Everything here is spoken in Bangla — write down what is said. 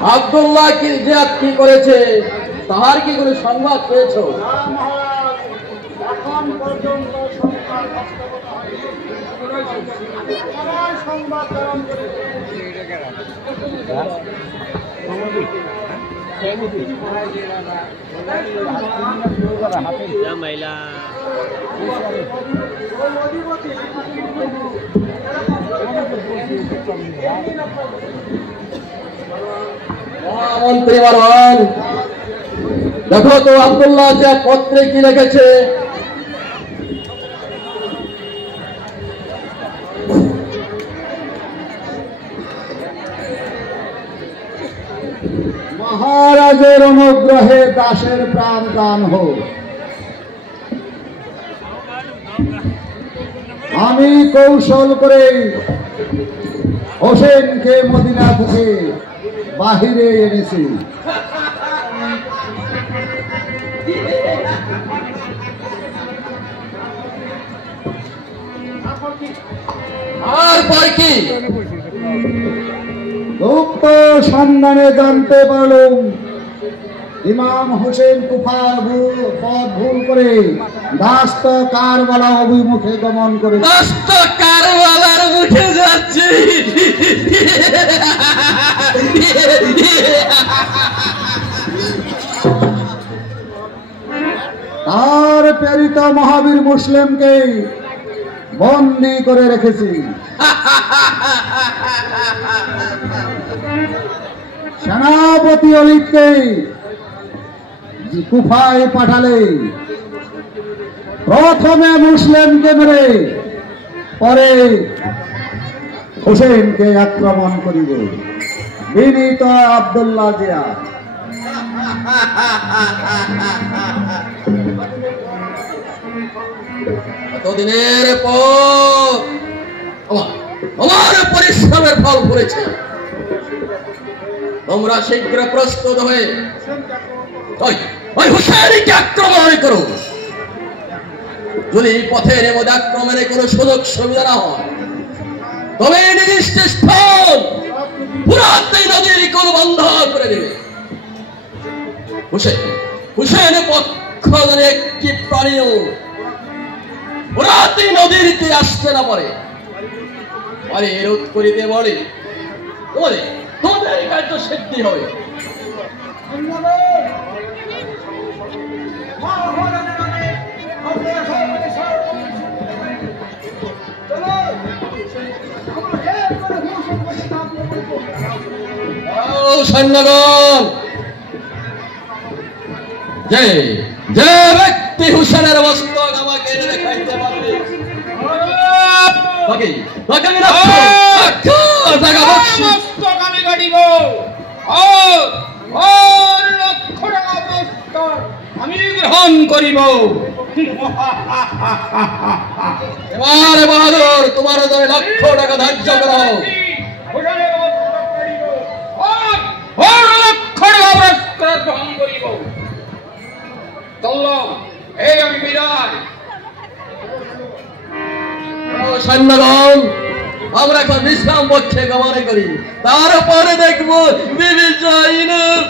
আব্দুল্লাহ কি জিহাদ কি করেছে তাহার কি কোনো সংবাদ পেয়েছো? এখন পর্যন্ত সংবাদ প্রেরণ করেছে। মন্ত্রী মহারাজ, দেখো তো আব্দুল্লাহ যে পত্রে কি লিখেছে। মহারাজের অনুগ্রহে দাসের প্রাণ দান হোক। আমি কৌশল করে হোসেনকে মদিনা থেকে বাহিরে এনেছি। আর পর কি? গুপ্ত সন্ধানে জানতে পারলাম ইমাম হোসেন কুফার পথ ভুল করে দাস্ত কারবালা অভিমুখে গমন করে। দাস্ত কারবালার মুখে যাচ্ছে। তার প্রেরিত মহাবীর মুসলিমকে বন্দী করে রেখেছি। সেনাপতি অলিদকে কুফায় পাঠালে প্রথমে মুসলিমকে মেরে পরে হোসেনকে আক্রমণ করিবে। বিনীত আব্দুল্লাহ জিয়া। এতদিনের পর আমার পরিশ্রমের ফল পড়েছে। তোমরা শীঘ্র প্রস্তুত হয়ে ওই হুসেনকে আক্রমণ করো। যদি পথের মধ্যে আক্রমণের কোনো সুযোগ সুবিধা না হয় তবে নির্দিষ্ট স্থান পুরাতন নদীর কোন বন্ধ করে দেবে। হুসেন পক্ষ একটি প্রাণীও পুরাতন নদীর তীরে আসতে না পারে রোধ করিতে বলে তোমাদের কার্য সিদ্ধি হবে। সৈন্যগণ, যে ব্যক্তি হুসেনের মস্তক আমাকে এনে দেখাইতে পারবে আমি কাটিব। লক্ষ টাকা পুরস্কার আমি গ্রহণ করিব। এবার বাহাদুর, তোমার লক্ষ টাকা ধার্য করো। লক্ষ টাকা পুরস্কার গ্রহণ করিব। চললাম, এই আমি বিদায়। সৈন্যগণ, আমরা এখন বিশ্রাম পক্ষে গমন করি, তারপরে দেখবো বিবি জয়নব